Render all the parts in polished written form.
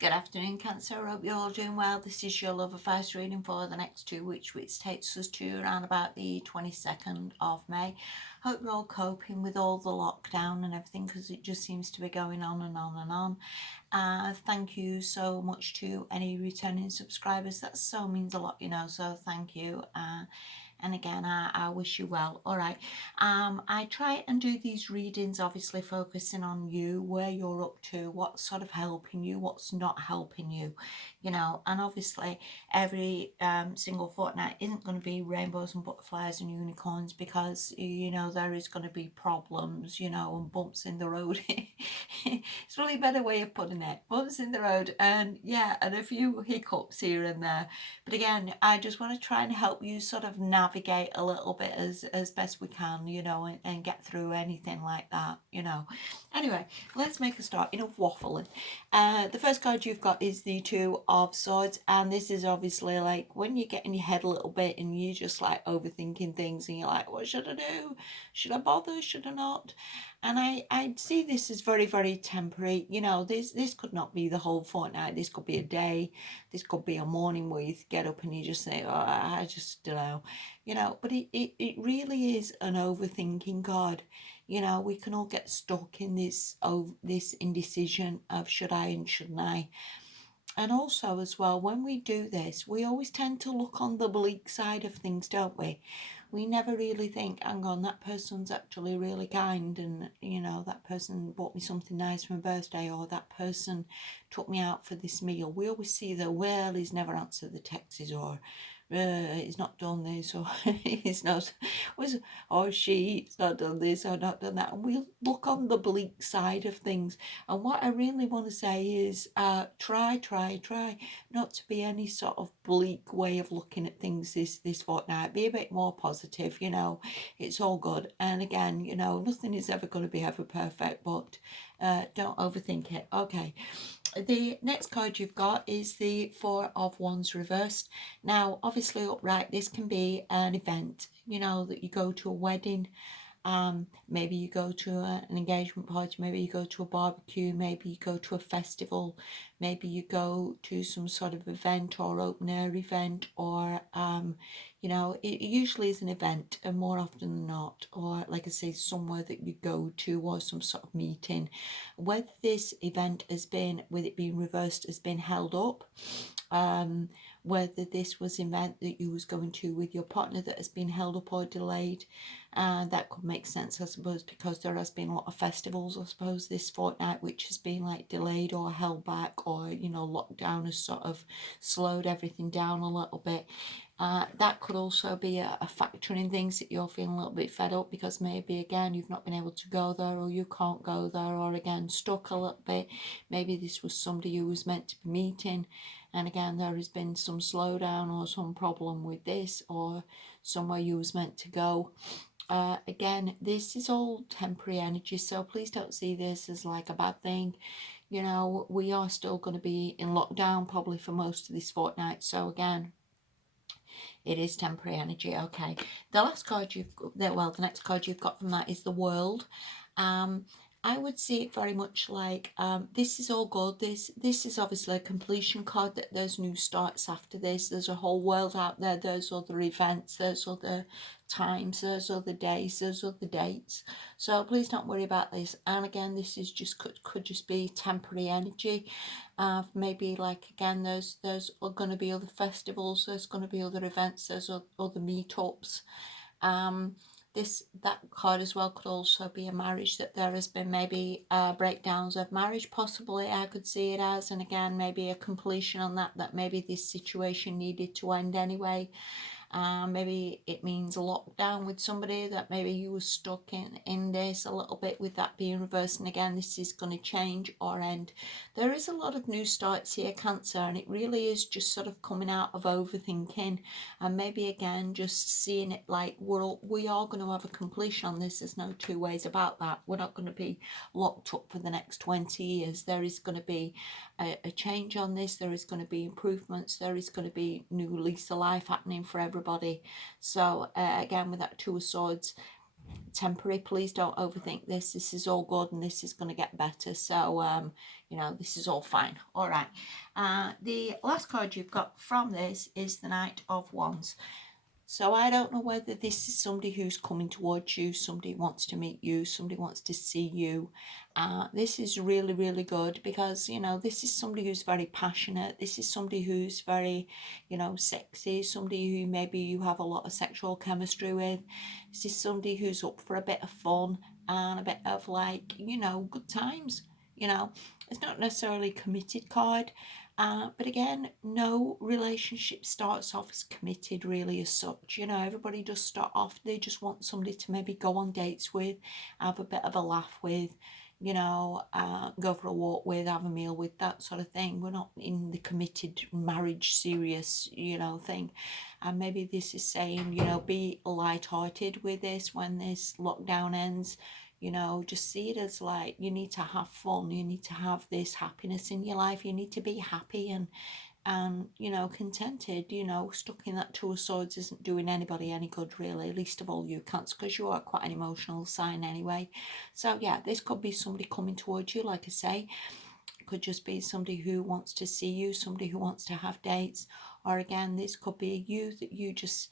Good afternoon, Cancer. I hope you're all doing well. This is your love advice reading for the next 2 weeks, which takes us to around about the 22nd of May. Hope you're all coping with all the lockdown and everything, because it just seems to be going on and on and on. Thank you so much to any returning subscribers. That so means a lot, so thank you. And again, I wish you well. All right. I try and do these readings, obviously focusing on you, where you're up to, what's sort of helping you, what's not helping you, and obviously every single fortnight isn't going to be rainbows and butterflies and unicorns, because, there is going to be problems, and bumps in the road. It's really a better way of putting it. Bumps in the road, and yeah, and a few hiccups here and there. But again, I just want to try and help you sort of navigate a little bit as best we can, and get through anything like that, Anyway, let's make a start. Enough waffling. The first card you've got is the Two of Swords, and this is obviously like when you get in your head a little bit and you just like overthinking things and you're like, what should I do? Should I bother? Should I not? And I see this as very, very temporary. This could not be the whole fortnight. This could be a day. This could be a morning where you get up and you just say, oh, I just don't know. But it really is an overthinking card. We can all get stuck in this indecision of should I and shouldn't I. And also as well, when we do this, we always tend to look on the bleak side of things, don't we? We never really think, hang on, that person's actually really kind, and that person bought me something nice for my birthday, or that person took me out for this meal. We always see the, well, he's never answered the texts, or he's not done this, or he's not or she's not done this or not done that. And we look on the bleak side of things. And what I really want to say is try not to be any sort of bleak way of looking at things this fortnight. Be a bit more positive. It's all good. And again, nothing is ever going to be ever perfect, but don't overthink it. Okay. The next card you've got is the Four of Wands reversed. Now, obviously upright, this can be an event, that you go to a wedding, maybe you go to an engagement party, maybe you go to a barbecue, maybe you go to a festival, maybe you go to some sort of event or open air event, or it usually is an event, and more often than not, or like I say, somewhere that you go to, or some sort of meeting. Whether this event has been, with it being reversed, has been held up, whether this was an event that you was going to with your partner that has been held up or delayed, that could make sense, I suppose, because there has been a lot of festivals, I suppose, this fortnight, which has been like delayed or held back, or lockdown has sort of slowed everything down a little bit. That could also be a factor in things, that you're feeling a little bit fed up because maybe again you've not been able to go there, or you can't go there, or again stuck a little bit. Maybe this was somebody who was meant to be meeting, and again there has been some slowdown or some problem with this, or somewhere you was meant to go. Again, this is all temporary energy, so please don't see this as like a bad thing. We are still going to be in lockdown probably for most of this fortnight, so again, it is temporary energy. Okay. The last card you've got, well, the next card you've got from that is the World. I would see it very much like this is all good. This is obviously a completion card, that there's new starts after this. There's a whole world out there. There's other events. There's other times. There's other days. There's other dates. So please don't worry about this. And again, this is just could just be temporary energy. Maybe like again, there's going to be other festivals. There's going to be other events. There's other meetups. That card as well could also be a marriage, that there has been maybe breakdowns of marriage, possibly, I could see it as, and again maybe a completion on that maybe this situation needed to end anyway. Maybe it means a lockdown with somebody, that maybe you were stuck in this a little bit with that being reversed, and again this is going to change or end. There is a lot of new starts here, Cancer, and it really is just sort of coming out of overthinking, and maybe again just seeing it like we are going to have a completion on this. There's no two ways about that. We're not going to be locked up for the next 20 years. There is going to be a change on this. There is going to be improvements. There is going to be new lease of life happening for everybody. So again, with that Two of Swords, temporary. Please don't overthink this. This is all good and this is going to get better. So, you know, this is all fine. All right. The last card you've got from this is the Knight of Wands. So I don't know whether this is somebody who's coming towards you, somebody wants to meet you, somebody wants to see you. This is really, really good because, you know, this is somebody who's very passionate. This is somebody who's very, you know, sexy, somebody who maybe you have a lot of sexual chemistry with. This is somebody who's up for a bit of fun and a bit of like, you know, good times. You know, it's not necessarily a committed card. But again, no relationship starts off as committed really as such. You know, everybody does start off, they just want somebody to maybe go on dates with, have a bit of a laugh with, you know, go for a walk with, have a meal with, that sort of thing. We're not in the committed marriage serious, you know, thing. And maybe this is saying, you know, be light-hearted with this when this lockdown ends. You know, just see it as like you need to have fun, you need to have this happiness in your life, you need to be happy and you know, contented. You know, stuck in that Two of Swords isn't doing anybody any good really, least of all you, Cancer, because you are quite an emotional sign anyway. So yeah, this could be somebody coming towards you, like I say. It could just be somebody who wants to see you, somebody who wants to have dates, or again, this could be you that you just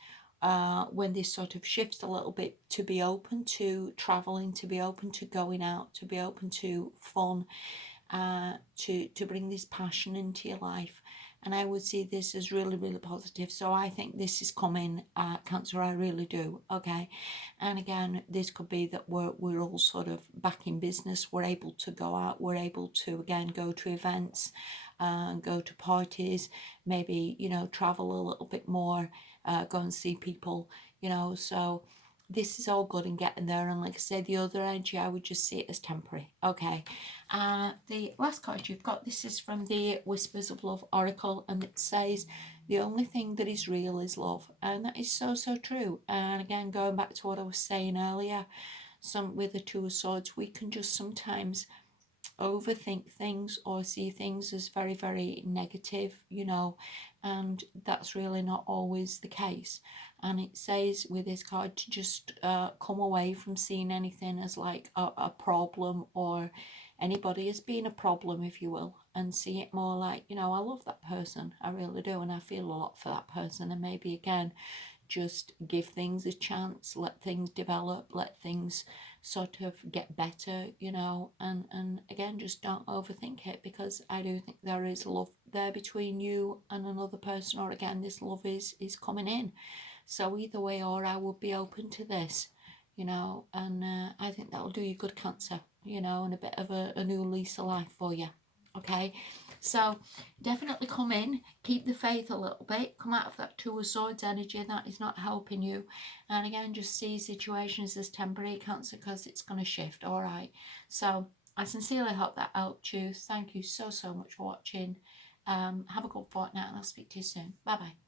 when this sort of shifts a little bit, to be open to traveling, to be open to going out, to be open to fun, to bring this passion into your life. And I would see this as really, really positive. So I think this is coming, Cancer, I really do. Okay. And again, this could be that we're all sort of back in business. We're able to go out. We're able to, again, go to events, go to parties, maybe, you know, travel a little bit more, go and see people, you know. So this is all good in getting there. And like I said, the other energy, I would just see it as temporary. Okay. The last card you've got, this is from the Whispers of Love Oracle, and it says, the only thing that is real is love. And that is so, so true. And again, going back to what I was saying earlier, with the Two of Swords, we can just sometimes overthink things or see things as very, very negative, you know, and that's really not always the case. And it says with this card to just come away from seeing anything as like a problem or anybody as being a problem, if you will, and see it more like, you know, I love that person, I really do, and I feel a lot for that person. And maybe again, just give things a chance, let things develop, let things sort of get better, you know, and again, just don't overthink it, because I do think there is love there between you and another person, or again, this love is coming in. So either way, or I would be open to this, you know, and I think that'll do you good, Cancer, you know, and a bit of a new lease of life for you. Okay, so definitely come in, keep the faith a little bit, come out of that Two of Swords energy that is not helping you, and again, just see situations as temporary, Cancer, because it's going to shift. All right, so I sincerely hope that helped you. Thank you so, so much for watching. Have a good fortnight and I'll speak to you soon. Bye bye.